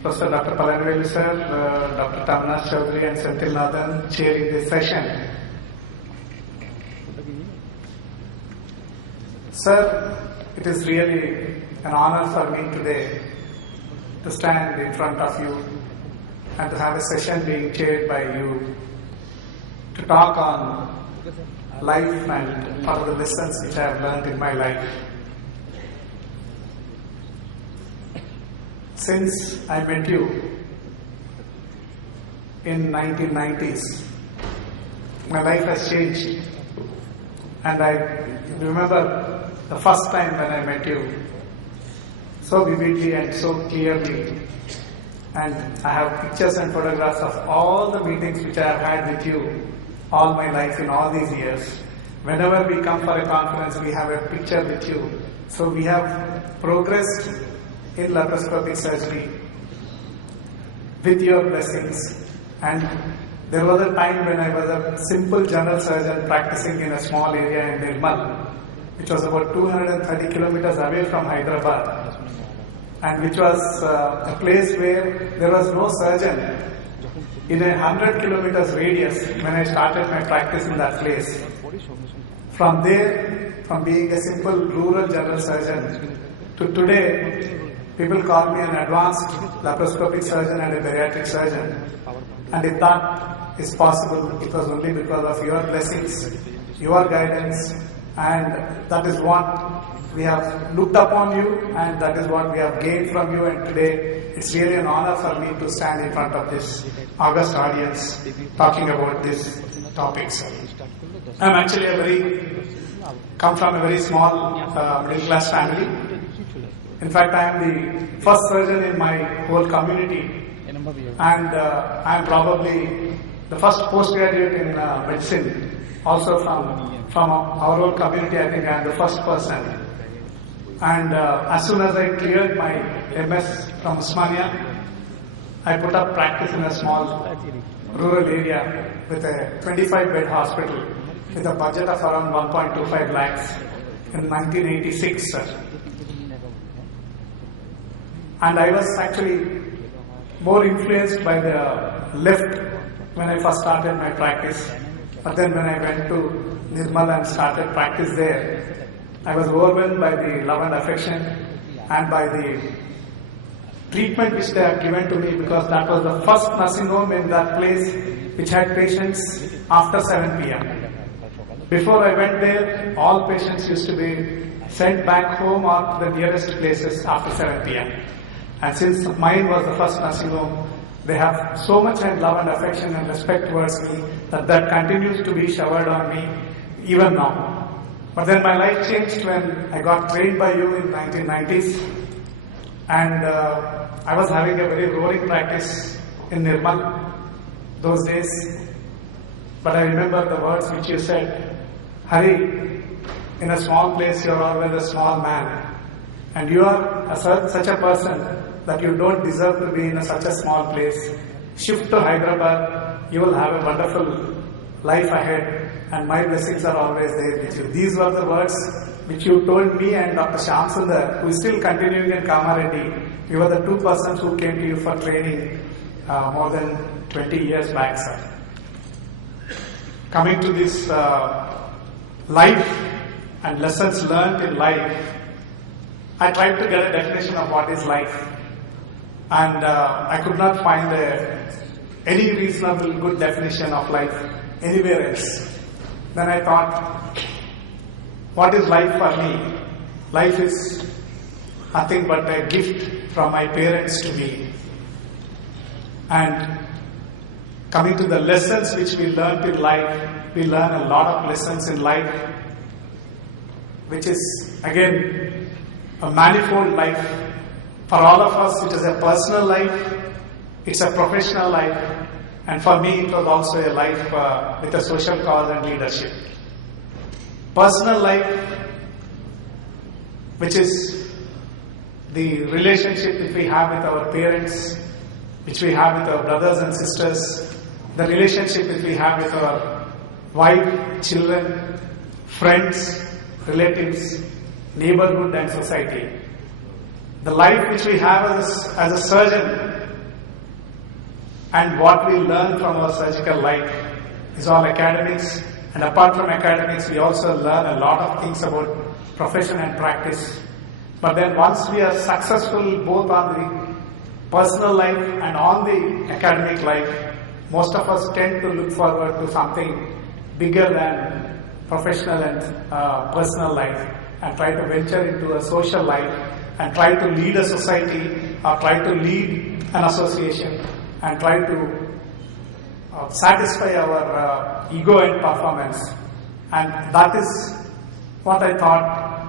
Professor Dr. Palanvelu sir, Dr. Tamnas Chaudhary and Senthil Nathan chairing this session. Sir, it is really an honor for me today to stand in front of you and to have a session being chaired by you to talk on life and all the lessons which I have learned in my life. Since I met you in 1990s, my life has changed, and I remember the first time when I met you so vividly and so clearly, and I have pictures and photographs of all the meetings which I have had with you all my life in all these years. Whenever we come for a conference, we have a picture with you. So we have progressed in laparoscopic surgery with your blessings. And there was a time when I was a simple general surgeon practicing in a small area in Nirmal, which was about 230 kilometers away from Hyderabad, and which was a place where there was no surgeon in a 100 kilometers radius when I started my practice in that place. From there, from being a simple rural general surgeon to today, people call me an advanced laparoscopic surgeon and a bariatric surgeon. And if that is possible, it was only because of your blessings, your guidance, and that is what we have looked upon you, and that is what we have gained from you. And today, it's really an honor for me to stand in front of this august audience talking about these topics. I'm actually come from a very small middle class family. In fact, I am the first surgeon in my whole community, and I am probably the first postgraduate in medicine. Also from our whole community, I think I am the first person. And as soon as I cleared my MS from Usmania, I put up practice in a small rural area with a 25-bed hospital with a budget of around 1.25 lakhs in 1986. And I was actually more influenced by the left when I first started my practice. But then when I went to Nirmal and started practice there, I was overwhelmed by the love and affection and by the treatment which they have given to me, because that was the first nursing home in that place which had patients after 7 p.m. Before I went there, all patients used to be sent back home or to the nearest places after 7 p.m. And since mine was the first nursing home, they have so much love and affection and respect towards me that continues to be showered on me even now. But then my life changed when I got trained by you in 1990s, and I was having a very roaring practice in Nirmal those days. But I remember the words which you said, "Hari, in a small place you are always a small man, and you are such a person that you don't deserve to be in such a small place. Shift to Hyderabad, you will have a wonderful life ahead, and my blessings are always there with you." These were the words which you told me and Dr. Shyam Sundar, who is still continuing in Kamareddy. We were the two persons who came to you for training more than 20 years back, sir. Coming to this life and lessons learned in life, I tried to get a definition of what is life, and I could not find any reasonable good definition of life anywhere else. Then I thought, what is life for me? Life is nothing but a gift from my parents to me. And coming to the lessons which we learned in life, we learn a lot of lessons in life, which is again a manifold life. For all of us, it is a personal life, it's a professional life, and for me it was also a life with a social cause and leadership. Personal life, which is the relationship that we have with our parents, which we have with our brothers and sisters, the relationship that we have with our wife, children, friends, relatives, neighborhood and society. The life which we have as a surgeon and what we learn from our surgical life is all academics. And apart from academics, we also learn a lot of things about profession and practice. But then once we are successful both on the personal life and on the academic life, most of us tend to look forward to something bigger than professional and personal life, and try to venture into a social life and try to lead a society or try to lead an association and try to satisfy our ego and performance. And that is what I thought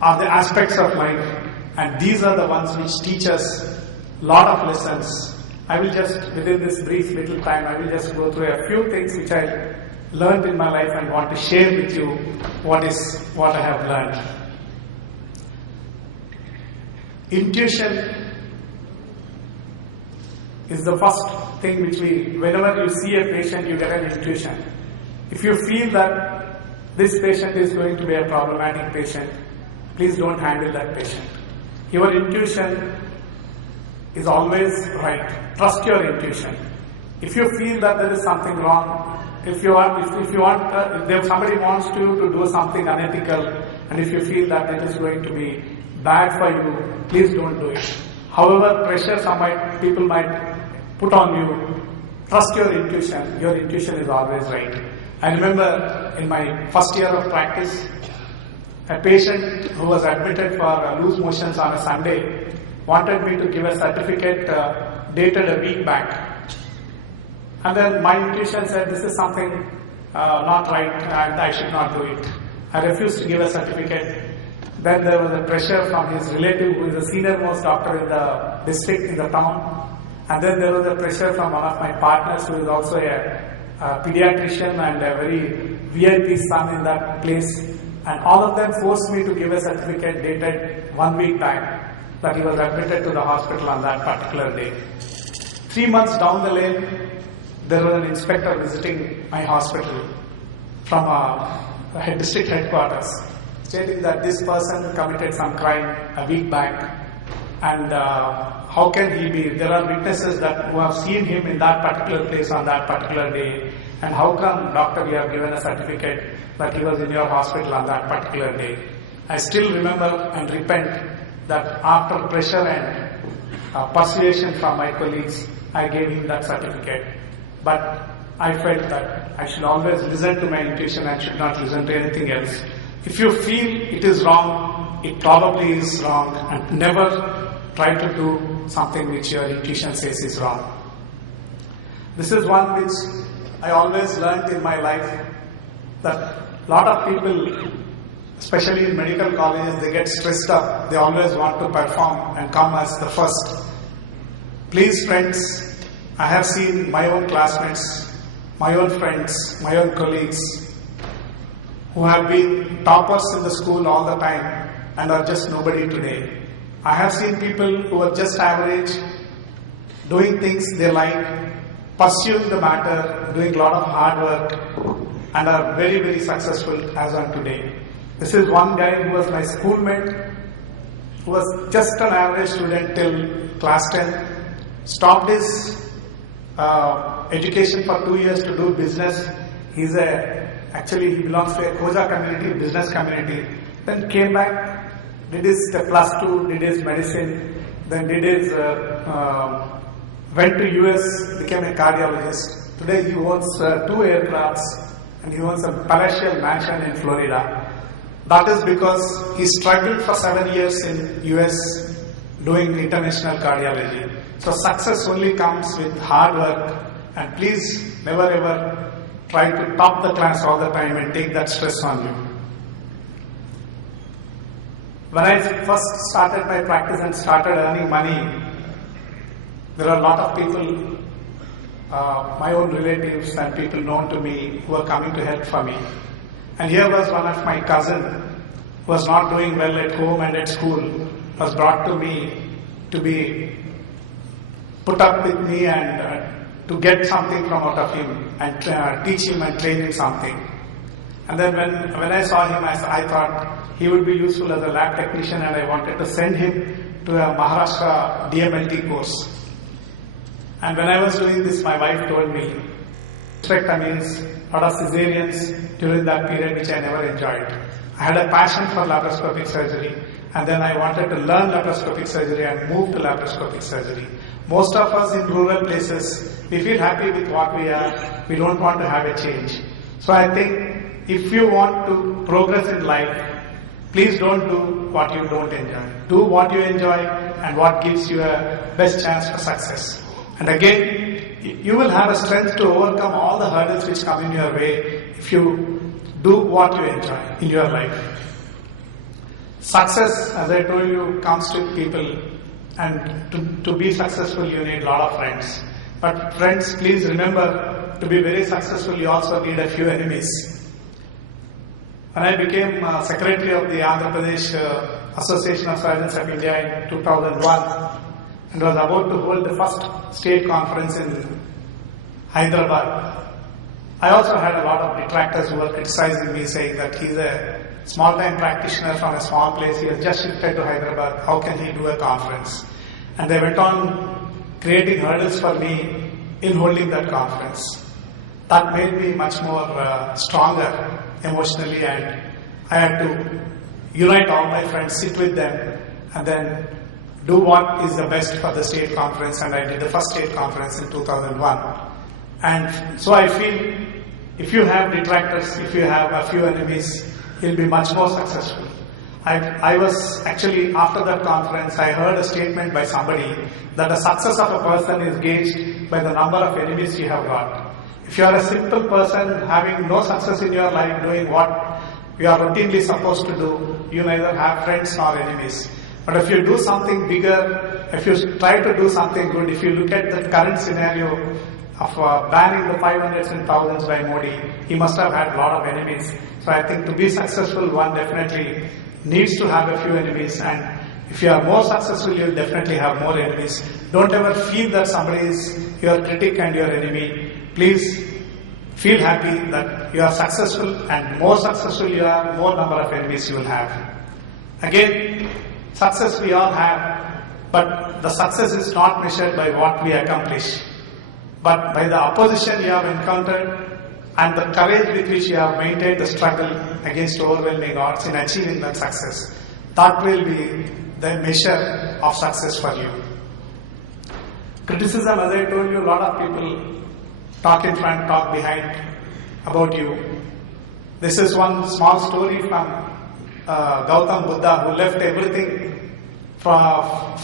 are the aspects of life, and these are the ones which teach us a lot of lessons. I will just, within this brief little time, I will just go through a few things which I learned in my life and want to share with you what I have learned. Intuition is the first thing which whenever you see a patient, you get an intuition. If you feel that this patient is going to be a problematic patient, please don't handle that patient. Your intuition is always right. Trust your intuition. If you feel that there is something wrong, if somebody wants you to do something unethical, and if you feel that it is going to be bad for you, please don't do it. However pressure people might put on you, trust your intuition. Your intuition is always right. I remember in my first year of practice, a patient who was admitted for loose motions on a Sunday wanted me to give a certificate dated a week back. And then my intuition said, this is something not right and I should not do it. I refused to give a certificate. Then there was a pressure from his relative who is the senior most doctor in the district, in the town. And then there was a pressure from one of my partners who is also a pediatrician and a very VIP son in that place. And all of them forced me to give a certificate dated 1 week back that he was admitted to the hospital on that particular day. 3 months down the lane, there was an inspector visiting my hospital from a district headquarters, stating that this person committed some crime a week back, and how can he be? There are witnesses who have seen him in that particular place on that particular day, and how come, doctor, you have given a certificate that he was in your hospital on that particular day? I still remember and repent that after pressure and persuasion from my colleagues, I gave him that certificate. But I felt that I should always listen to my intuition and should not listen to anything else. If you feel it is wrong, it probably is wrong, and never try to do something which your intuition says is wrong. This is one which I always learned in my life, that a lot of people, especially in medical colleges, they get stressed up. They always want to perform and come as the first. Please, friends, I have seen my own classmates, my own friends, my own colleagues who have been toppers in the school all the time and are just nobody today. I have seen people who are just average, doing things they like, pursuing the matter, doing a lot of hard work, and are very, very successful as on today. This is one guy who was my schoolmate, who was just an average student till class 10, stopped his education for 2 years to do business. Actually he belongs to a Koja community, business community. Then came back, did his plus 2, did his medicine, then did his, went to US, became a cardiologist. Today he owns 2 aircrafts and he owns a palatial mansion in Florida. That is because he struggled for 7 years in US doing international cardiology. So success only comes with hard work, and please never ever try to top the class all the time and take that stress on you. When I first started my practice and started earning money, there are a lot of people, my own relatives and people known to me who are coming to help for me. And here was one of my cousin who was not doing well at home and at school, was brought to me to be put up with me and to get something from out of him and teach him and train him something. And then when I saw him, I thought he would be useful as a lab technician, and I wanted to send him to a Maharashtra DMLT course. And when I was doing this, my wife told me, hysterectomies, a lot of cesareans during that period which I never enjoyed. I had a passion for laparoscopic surgery, and then I wanted to learn laparoscopic surgery and move to laparoscopic surgery. Most of us in rural places, we feel happy with what we are, we don't want to have a change. So I think if you want to progress in life, please don't do what you don't enjoy. Do what you enjoy and what gives you a best chance for success. And again, you will have a strength to overcome all the hurdles which come in your way if you do what you enjoy in your life. Success, as I told you, comes to people, and to be successful you need a lot of friends. But friends, please remember, to be very successful you also need a few enemies. When I became secretary of the Andhra Pradesh Association of Surgeons of India in 2001, and was about to hold the first state conference in Hyderabad, I also had a lot of detractors who were criticizing me, saying that he's a small-time practitioner from a small place, he has just shifted to Hyderabad, how can he do a conference? And they went on creating hurdles for me in holding that conference. That made me much more stronger emotionally, and I had to unite all my friends, sit with them, and then do what is the best for the state conference, and I did the first state conference in 2001. And so I feel if you have detractors, if you have a few enemies, you'll be much more successful. I was actually, after that conference, I heard a statement by somebody that the success of a person is gauged by the number of enemies you have got. If you are a simple person having no success in your life, doing what you are routinely supposed to do, you neither have friends nor enemies. But if you do something bigger, if you try to do something good, if you look at the current scenario of banning the 500s and thousands by Modi, he must have had a lot of enemies. So I think to be successful, one definitely needs to have a few enemies, and if you are more successful, you will definitely have more enemies. Don't ever feel that somebody is your critic and your enemy. Please feel happy that you are successful, and more successful you are, more number of enemies you will have. Again, success we all have, but the success is not measured by what we accomplish, but by the opposition you have encountered and the courage with which you have maintained the struggle against overwhelming odds in achieving that success. That will be the measure of success for you. Criticism, as I told you, a lot of people talk in front, talk behind about you. This is one small story from Gautam Buddha, who left everything for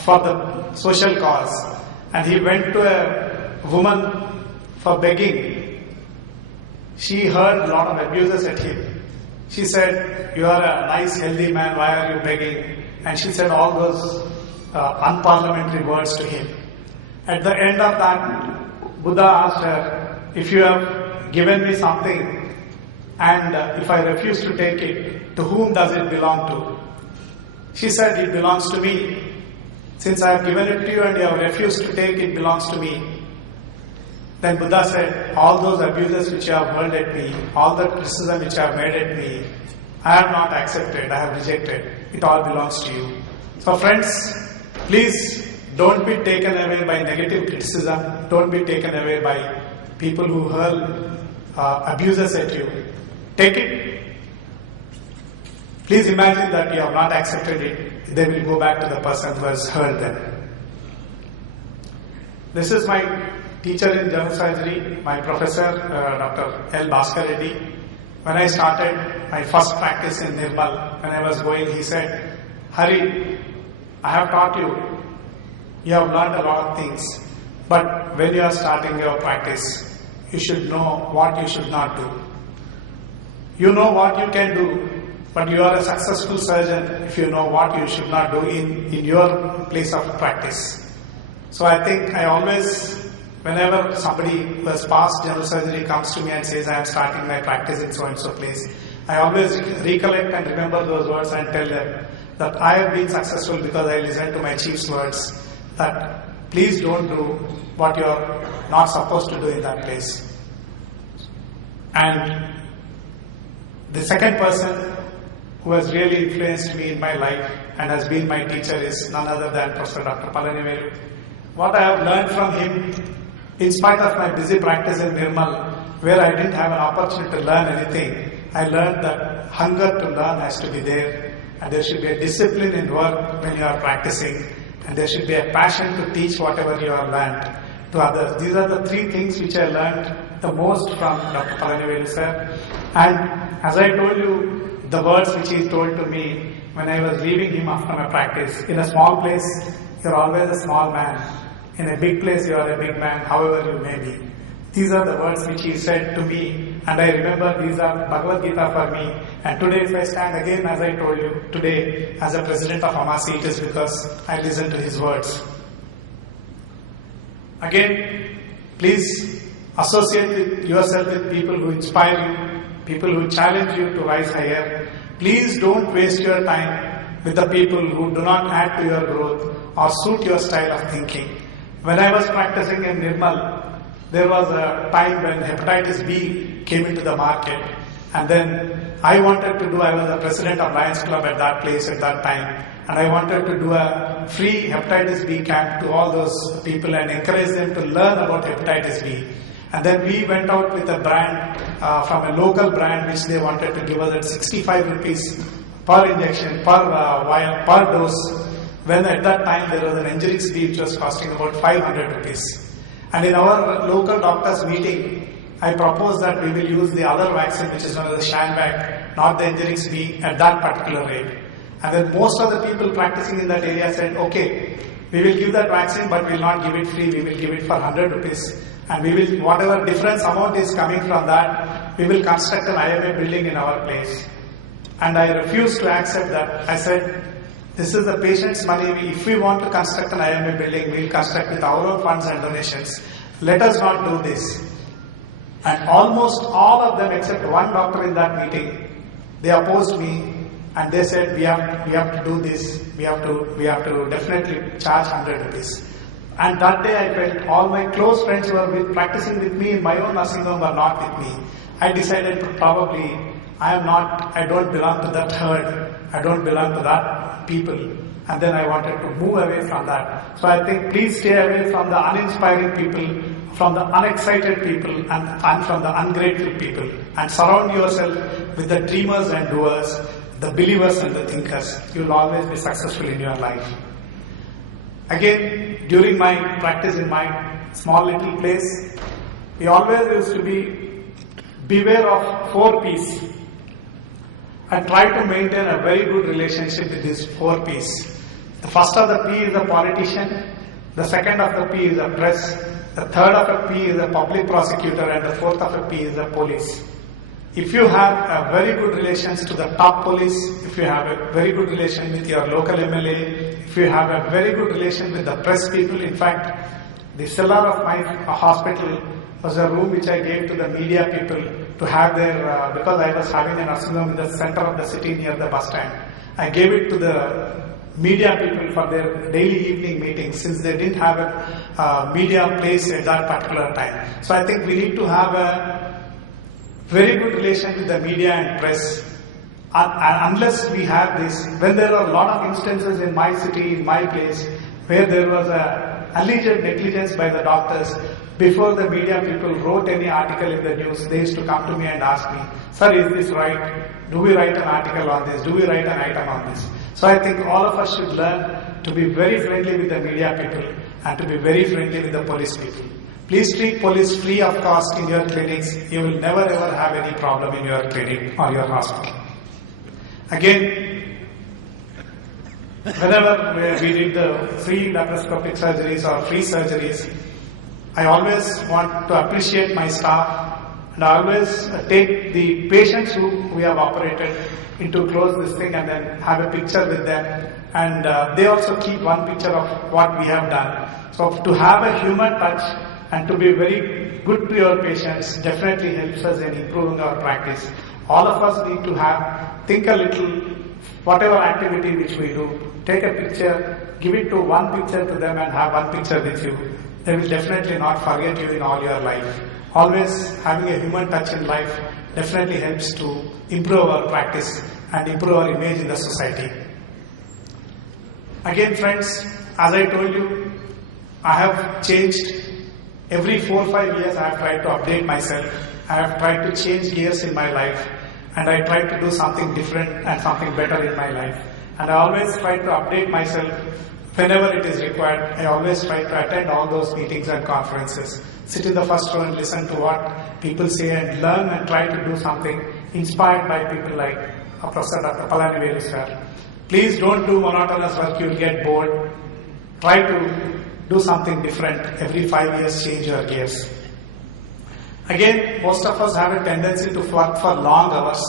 the social cause, and he went to a woman for begging. She heard a lot of abuses at him. She said, "You are a nice, healthy man, why are you begging?" And she said all those unparliamentary words to him. At the end of that, Buddha asked her, "If you have given me something and if I refuse to take it, to whom does it belong to?" She said, "It belongs to me. Since I have given it to you and you have refused to take it, belongs to me." Then Buddha said, "All those abuses which you have hurled at me, all the criticism which you have made at me, I have not accepted, I have rejected. It all belongs to you." So friends, please don't be taken away by negative criticism. Don't be taken away by people who hurl abuses at you. Take it. Please imagine that you have not accepted it. They will go back to the person who has hurled them. This is my teacher in general surgery, my professor, Dr. L. Bhaskar Reddy. When I started my first practice in Nirmal, when I was going, he said, "Hari, I have taught you. You have learned a lot of things. But when you are starting your practice, you should know what you should not do. You know what you can do, but you are a successful surgeon if you know what you should not do in your place of practice." So I think I always, whenever somebody who has passed general surgery comes to me and says, "I am starting my practice in so-and-so place," I always recollect and remember those words and tell them that I have been successful because I listened to my chief's words, that please don't do what you are not supposed to do in that place. And the second person who has really influenced me in my life and has been my teacher is none other than Professor Dr. Palaniveru. What I have learned from him In spite of my busy practice in Nirmal, where I didn't have an opportunity to learn anything, I learned that hunger to learn has to be there, and there should be a discipline in work when you are practicing, and there should be a passion to teach whatever you have learned to others. These are the three things which I learned the most from Dr. Palanivelu sir. And as I told you, the words which he told to me when I was leaving him after my practice, in a small place, you're always a small man. In a big place, you are a big man, however you may be. These are the words which he said to me, and I remember these are Bhagavad Gita for me. And today, if I stand again, as I told you, today, as a president of Amasi, it is because I listened to his words. Again, please associate with yourself with people who inspire you, people who challenge you to rise higher. Please don't waste your time with the people who do not add to your growth or suit your style of thinking. When I was practicing in Nirmal, there was a time when hepatitis B came into the market, and then I was the president of Lions Club at that place at that time, and I wanted to do a free hepatitis B camp to all those people and encourage them to learn about hepatitis B. And then we went out with a brand, from a local brand which they wanted to give us at 65 rupees per injection, per vial, per dose, when at that time there was an Engerix B which was costing about 500 rupees. And in our local doctors meeting, I proposed that we will use the other vaccine which is known as the Shanback, not the Engerix B, at that particular rate. And then most of the people practicing in that area said, okay, we will give that vaccine but we will not give it free, we will give it for 100 rupees. And we will, whatever difference amount is coming from that, we will construct an IMA building in our place. And I refused to accept that. I said, this is the patient's money. If we want to construct an IMA building, we will construct with our own funds and donations. Let us not do this. And almost all of them, except one doctor in that meeting, they opposed me and they said, we have to do this. We have to definitely charge 100 rupees. And that day I felt all my close friends who were practicing with me in my own nursing home were not with me. I decided probably I don't belong to that herd. I don't belong to that people. And then I wanted to move away from that. So I think please stay away from the uninspiring people, from the unexcited people, and from the ungrateful people. And surround yourself with the dreamers and doers, the believers and the thinkers. You will always be successful in your life. Again, during my practice in my small little place, we always used to beware of 4 P's. I try to maintain a very good relationship with these 4 P's. The first of the P is a politician, the second of the P is a press, the third of a P is a public prosecutor, and the fourth of a P is a police. If you have a very good relations to the top police, if you have a very good relation with your local MLA, if you have a very good relation with the press people, in fact, the cellar of my hospital was a room which I gave to the media people to have their, because I was having a nursing home in the center of the city near the bus stand. I gave it to the media people for their daily evening meetings since they didn't have a media place at that particular time. So I think we need to have a very good relation with the media and press. Unless we have this, when there are a lot of instances in my city, in my place, where there was a alleged negligence by the doctors, before the media people wrote any article in the news, they used to come to me and ask me, sir, is this right? Do we write an article on this? Do we write an item on this? So I think all of us should learn to be very friendly with the media people and to be very friendly with the police people. Please treat police free of cost in your clinics. You will never ever have any problem in your clinic or your hospital. Again, whenever we did the free laparoscopic surgeries or free surgeries, I always want to appreciate my staff and I always take the patients who we have operated into close this thing and then have a picture with them, and they also keep one picture of what we have done. So to have a human touch and to be very good to your patients definitely helps us in improving our practice. All of us need to think a little, whatever activity which we do, take a picture, give it to one picture to them and have one picture with you. They will definitely not forget you in all your life. Always having a human touch in life definitely helps to improve our practice and improve our image in the society. Again friends, as I told you, I have changed Every 4 or 5 years I have tried to update myself. I have tried to change gears in my life, and I try to do something different and something better in my life. And I always try to update myself whenever it is required. I always try to attend all those meetings and conferences, sit in the first row and listen to what people say and learn and try to do something inspired by people like Professor Dr. Palaniveru sir. Please don't do monotonous work, you will get bored. Try to do something different. Every 5 years change your gears. Again, most of us have a tendency to work for long hours.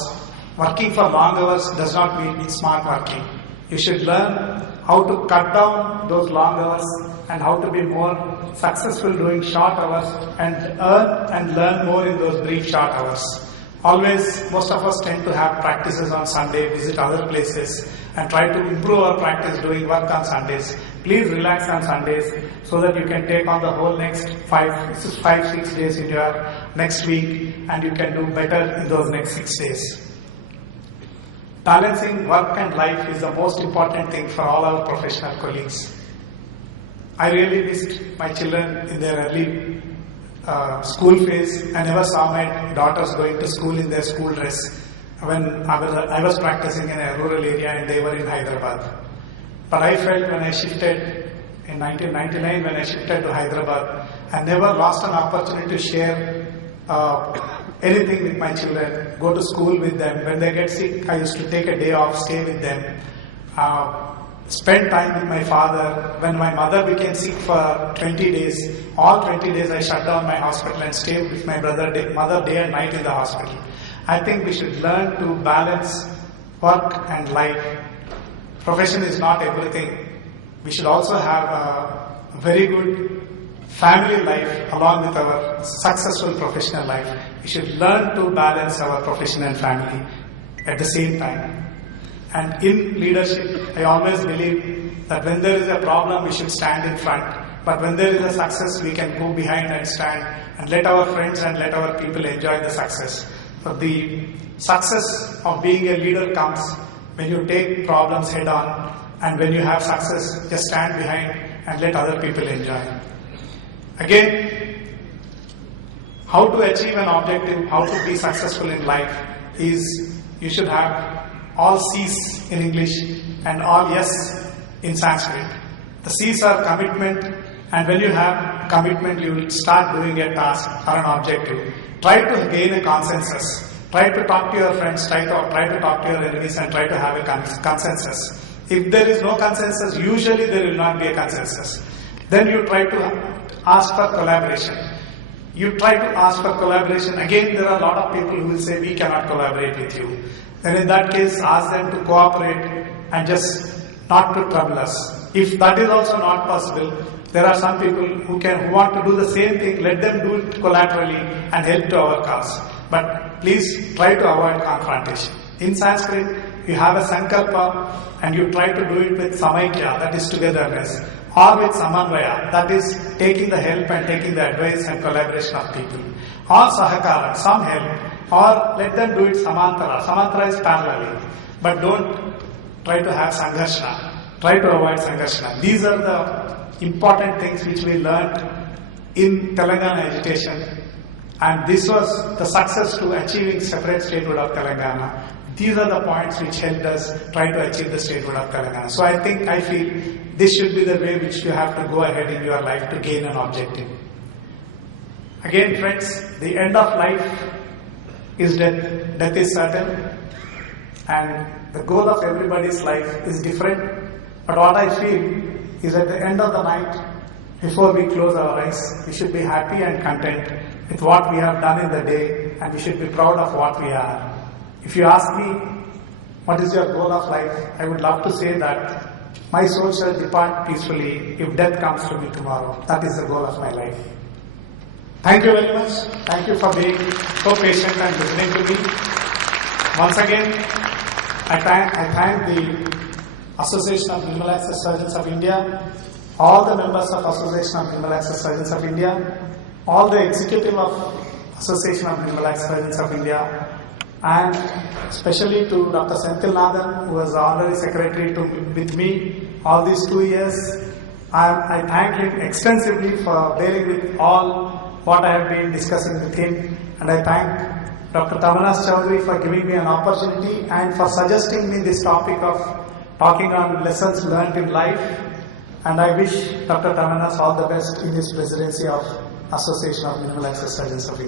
Working for long hours does not mean smart working. You should learn how to cut down those long hours and how to be more successful doing short hours and earn and learn more in those brief short hours. Always, most of us tend to have practices on Sunday, visit other places and try to improve our practice doing work on Sundays. Please relax on Sundays so that you can take on the whole next 5-6 days in your next week and you can do better in those next 6 days. Balancing work and life is the most important thing for all our professional colleagues. I really missed my children in their early school phase. I never saw my daughters going to school in their school dress when I was practicing in a rural area and they were in Hyderabad. But I felt when I shifted in 1999, when I shifted to Hyderabad, I never lost an opportunity to share anything with my children, go to school with them. When they get sick, I used to take a day off, stay with them, spend time with my father. When my mother became sick for 20 days, all 20 days I shut down my hospital and stayed with my mother day and night in the hospital. I think we should learn to balance work and life. Profession is not everything. We should also have a very good family life along with our successful professional life. We should learn to balance our profession and family at the same time. And in leadership, I always believe that when there is a problem, we should stand in front. But when there is a success, we can go behind and stand and let our friends and let our people enjoy the success. So the success of being a leader comes when you take problems head on, and when you have success, just stand behind and let other people enjoy. Again, how to achieve an objective, how to be successful in life is you should have all C's in English and all yes in Sanskrit. The C's are commitment, and when you have commitment, you will start doing a task or an objective. Try to gain a consensus. Try to talk to your friends, try to talk to your enemies and try to have a consensus. If there is no consensus, usually there will not be a consensus. Then you try to ask for collaboration. You try to ask for collaboration. Again, there are a lot of people who will say, we cannot collaborate with you. And in that case, ask them to cooperate and just not to trouble us. If that is also not possible, there are some people who want to do the same thing. Let them do it collaterally and help to our cause. But please try to avoid confrontation. In Sanskrit, you have a sankalpa and you try to do it with samaikya, that is togetherness, or with samanvaya, that is taking the help and taking the advice and collaboration of people, or sahakara, some help, or let them do it samantara. Samantara is parallelly, but don't try to have sanghashna. Try to avoid sanghashna. These are the important things which we learned in Telangana agitation. And this was the success to achieving separate statehood of Telangana. These are the points which helped us try to achieve the statehood of Telangana. So I feel this should be the way which you have to go ahead in your life to gain an objective. Again, friends, the end of life is death. Death is certain. And the goal of everybody's life is different. But what I feel is at the end of the night, before we close our eyes, we should be happy and content with what we have done in the day, and we should be proud of what we are. If you ask me, what is your goal of life? I would love to say that my soul shall depart peacefully if death comes to me tomorrow. That is the goal of my life. Thank you very much. Thank you for being so patient and listening to me. Once again, I thank the Association of Minimal Access Surgeons of India, all the members of Association of Minimal Access Surgeons of India, all the executive of Association of Minimal Access Surgeons of India, and especially to Dr. Senthil Nathan, who was the honorary secretary with me all these 2 years, I thank him extensively for bearing with all what I have been discussing with him, and I thank Dr. Tamanas Chowdhury for giving me an opportunity and for suggesting me this topic of talking on lessons learned in life. And I wish Dr. Tamanas all the best in his presidency of Association of Minimal Access Surgeons of India.